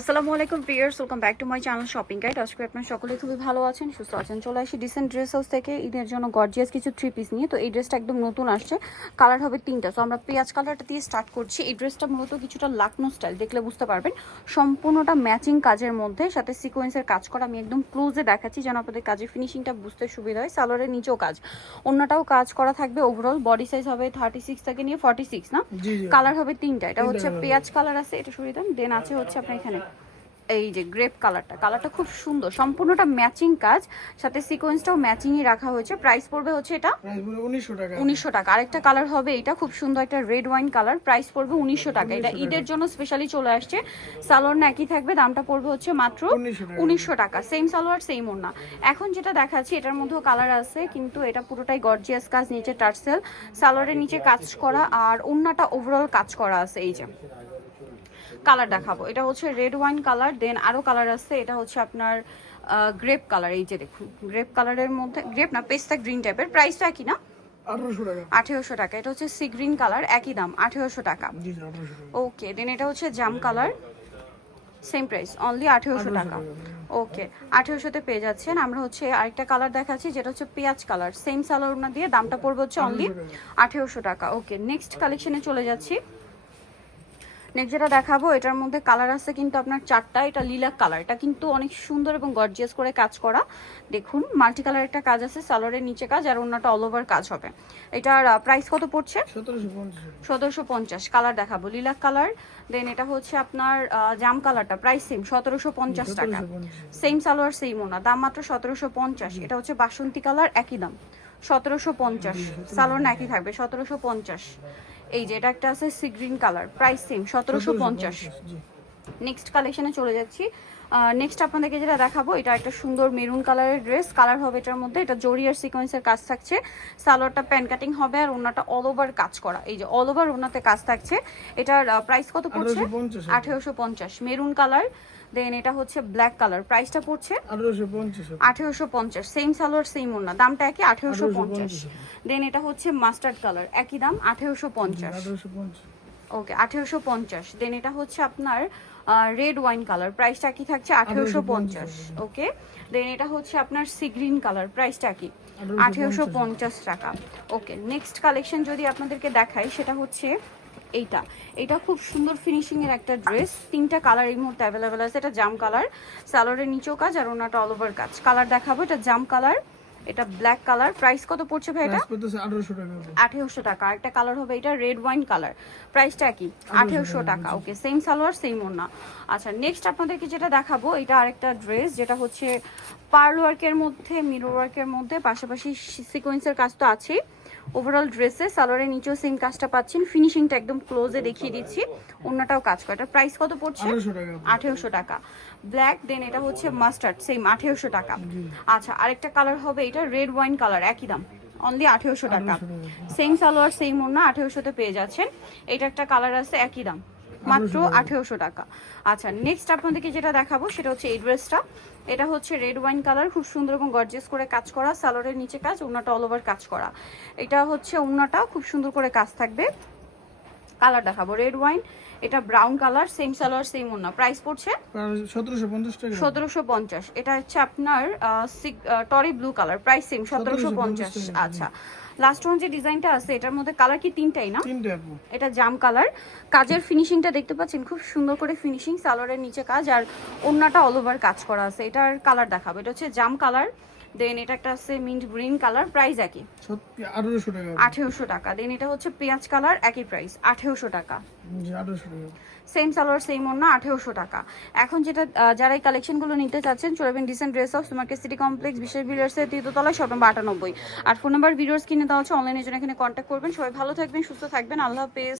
আসসালামু আলাইকুম viewers, welcome back to my channel shopping guide. আজকে আপনারা সকলেই খুবই ভালো আছেন, সুস্থ আছেন। চলে আসি ডিসেন্ট ড্রেস হাউস থেকে ঈদের জন্য গর্জিয়াস কিছু থ্রি পিস নিয়ে। তো এই ড্রেসটা একদম নতুন আসছে, কালার হবে তিনটা। সো আমরা পেঁয়াজ কালারটা দিয়ে স্টার্ট করছি। এই ড্রেসটা মূলত কিছুটা লাকনো স্টাইল, দেখলে বুঝতে পারবেন। সম্পূর্ণটা ম্যাচিং কাজের মধ্যে, সাথে সিকোয়েন্সের কাজ করা। আমি একদম ক্লোজে দেখাচ্ছি যেন আপনাদের কাজের ফিনিশিংটা বুঝতে সুবিধা হয়। সালোয়ারের নিচেও কাজ, অন্যটাও কাজ করা থাকবে। ওভারঅল বডি সাইজ হবে 36 থেকে নিয়ে 46 না। কালার হবে তিনটা। এটা হচ্ছে পেঁয়াজ কালার আছে, এটা সরিয়ে দেন। দেন আছে হচ্ছে আপনার এখানে এই যে গ্রেপ কালারটা খুব সুন্দর, সম্পূর্ণটা ম্যাচিং কাজ, সাথে সিকোয়েন্সটাও ম্যাচিংই রাখা হয়েছে। প্রাইস পড়বে হচ্ছে এটা 1900 টাকা। আরেকটা কালার হবে এটা খুব সুন্দর, একটা রেড ওয়াইন কালার, প্রাইস পড়বে 1900 টাকা। এটা ঈদের জন্য স্পেশালি চলে আসছে। সালোয়ার না একই থাকবে, দামটা পড়বে হচ্ছে মাত্র 1900 টাকা। সেম সালোয়ার সেম ওড়না। এখন যেটা দেখাচ্ছি এটার মধ্যেও কালার আছে, কিন্তু এটা পুরোটাই গর্জিয়াস কাজ, নিচে টার্সেল, সালোয়ারের নিচে কাজ করা, আর ওড়নাটা ওভারঅল কাজ করা আছে। এই যে কালার দেখাবো, এটা হচ্ছে রেড ওয়াইন কালার। দেন আরো কালার আছে, এটা হচ্ছে আপনার গ্রেপ কালার। এই যে দেখুন, গ্রেপ কালারের মধ্যে, গ্রেপ না পেস্তা গ্রিন টাইপের। প্রাইসটা একই না, 1800 টাকা। এটা হচ্ছে সি গ্রিন কালার, একই দাম 1800 টাকা। ওকে, দেন এটা হচ্ছে জাম কালার, সেম প্রাইস, অনলি 1800 টাকা। ওকে, 1800-তে পেয়ে যাচ্ছেন। আমরা হচ্ছে আরেকটা কালার দেখাচ্ছি, যেটা হচ্ছে পেঁয়াজ কালার, সেম সালোয়ার না দিয়ে, দামটা পড়বে হচ্ছে অনলি 1800 টাকা। ওকে, নেক্সট কালেকশনে চলে যাচ্ছি। নেক্সট যেটা দেখাবো, এটার মধ্যে কালার আছে কিন্তু আপনার চারটা। এটা লিলাক কালার, এটা কিন্তু অনেক সুন্দর এবং গর্জিয়াস করে কাজ করা। দেখুন মাল্টি কালার একটা কাজ আছে, সালোয়ারের নিচে কাজ, আর অন্যটা অল ওভার কাজ হবে। এটার প্রাইস কত পড়ছে? 1750। কালার দেখাবো, লিলাক কালার। দেন এটা হচ্ছে আপনার জাম কালারটা, প্রাইস সেম 1750 টাকা। সেম সালোয়ার সেম ওনা, দাম মাত্র 1750। এটা হচ্ছে বাসন্তী কালার, একই দাম 1750। সালোয়ার না একই থাকবে, 1750। এই যে এটা একটা আছে sea green colour, price same 1750। Next কালেকশনে চলে যাচ্ছি। নেক্সট আপনাদেরকে যেটা দেখাবো, এটা একটা সুন্দর মেরুন কালারের ড্রেস, কালার হবে এটার মধ্যে। এটা জরিয়ার সিকোয়েন্সের কাজ থাকছে, সালোয়ারটা প্যান কাটিং হবে, আর ওনাটা অল ওভার কাজ করা। এই যে অল ওভার ওনাতে কাজ থাকছে। এটার প্রাইস কত পড়ছে? 1850। Maroon colour. দেন এটা হচ্ছে ব্ল্যাক কালার, প্রাইসটা পড়ছে 1850। সেম সালোয়ার সেম ওড়না, দামটা একই 1850। দেন এটা হচ্ছে মাস্টার্ড কালার, একই দাম 1850। ওকে, 1850। দেন এটা হচ্ছে আপনার রেড ওয়াইন কালার, প্রাইসটা কি থাকছে 1850। ওকে, দেন এটা হচ্ছে আপনার সি গ্রিন কালার, প্রাইসটা কি 1850 টাকা। ওকে, নেক্সট কালেকশন যদি আপনাদেরকে দেখাই, সেটা হচ্ছে এটা খুব সুন্দর ফিনিশিং এর একটা ড্রেস। তিনটা কালার এই মুহূর্তে অ্যাভেলেবেল আছে। এটা জাম কালার, সালোয়ারের নিচেও কাজ, আর ওনাটা অল ওভার কাজ। কালার দেখাবো, এটা জাম কালার, এটা ব্ল্যাক কালার। প্রাইস কত পড়ছে ভাই? এটা 1800 টাকা। একটা কালার হবে এটা রেড ওয়াইন কালার, প্রাইসটা কি 1800 টাকা। ওকে, সেম সালোয়ার সেম ওড়না। আচ্ছা, নেক্সট আপনাদেরকে যেটা দেখাবো, এটা আরেকটা ড্রেস, যেটা হচ্ছে পার্ল ওয়ার্কের মধ্যে, মিরর ওয়ার্কের মধ্যে, পাশাপাশি সিকোয়েন্সের কাজ তো আছেই। ওভারঅল ড্রেসে সালোয়ারের নিচেও সেম কাজটা পাচ্ছেন। ফিনিশিংটা একদম ক্লোজে দেখিয়ে দিচ্ছি, অন্যটাও কাজ করে। এটার প্রাইস কত পড়ছে? 1800 টাকা। ব্ল্যাক, দেন এটা হচ্ছে মাস্টার্ড, সেম 1800 টাকা। আচ্ছা, আরেকটা কালার হবে এটা রেড ওয়াইন কালার, একই দাম, অনলি 1800 টাকা। সেম সালোয়ার সেম ওড়না, 1800-তে পেয়ে যাচ্ছেন। এটা একটা কালার আছে, একই দাম, মাত্র 1800 টাকা। আচ্ছা, নেক্সট আপনাদেরকে যেটা দেখাবো, সেটা হচ্ছে এই ড্রেসটা। এটা হচ্ছে রেড ওয়াইন কালার, খুব সুন্দর এবং গর্জিয়াস করে কাজ করা, সালোয়ারের নিচে কাজ, ওড়নাটা অল ওভার কাজ করা। এটা হচ্ছে ওড়নাটা খুব সুন্দর করে কাজ থাকবে। কালার দেখাবো, রেড ওয়াইন, এটা brown colour, same salwar same ওড়না। প্রাইস পড়ছে 1750 টাকা। 1750। এটা হচ্ছে আপনার টরি ব্লু কালার, প্রাইস সেম 1750। আচ্ছা, লাস্ট ওয়ান যে ডিজাইনটা আছে, এটার মধ্যে কালার কি তিনটাই না? এটা জাম কালার। কাজের ফিনিশিংটা দেখতে পাচ্ছেন, খুব সুন্দর করে ফিনিশিং, সালোয়ারের নিচে কাজ, আর ওড়নাটা অল ওভার কাজ করা আছে। এটার কালার দেখাবো, এটা হচ্ছে জাম কালার। দেন এটা একটা আছে মিন্ট গ্রিন কালার, প্রাইস একই 1800 টাকা। দেন এটা হচ্ছে পেঁয়াজ কালার, একই প্রাইস 1800 টাকা। সেম সালোয়ার সেম ওড়না, 1800 টাকা। এখন যেটা যারা এই কালেকশনগুলো নিতে চাচ্ছেন, চলবেন dissent dress house, market city complex, বিশেষ ভিডিওসের 3য় তলায়, শপ নম্বর 98। আর ফোন নাম্বার ভিডিওস কিনে দেওয়া হচ্ছে, অনলাইনের জন্য এখানে কন্ট্যাক্ট করবেন। সবাই ভালো থাকবেন, সুস্থ থাকবেন, আল্লাহ হাফেজ।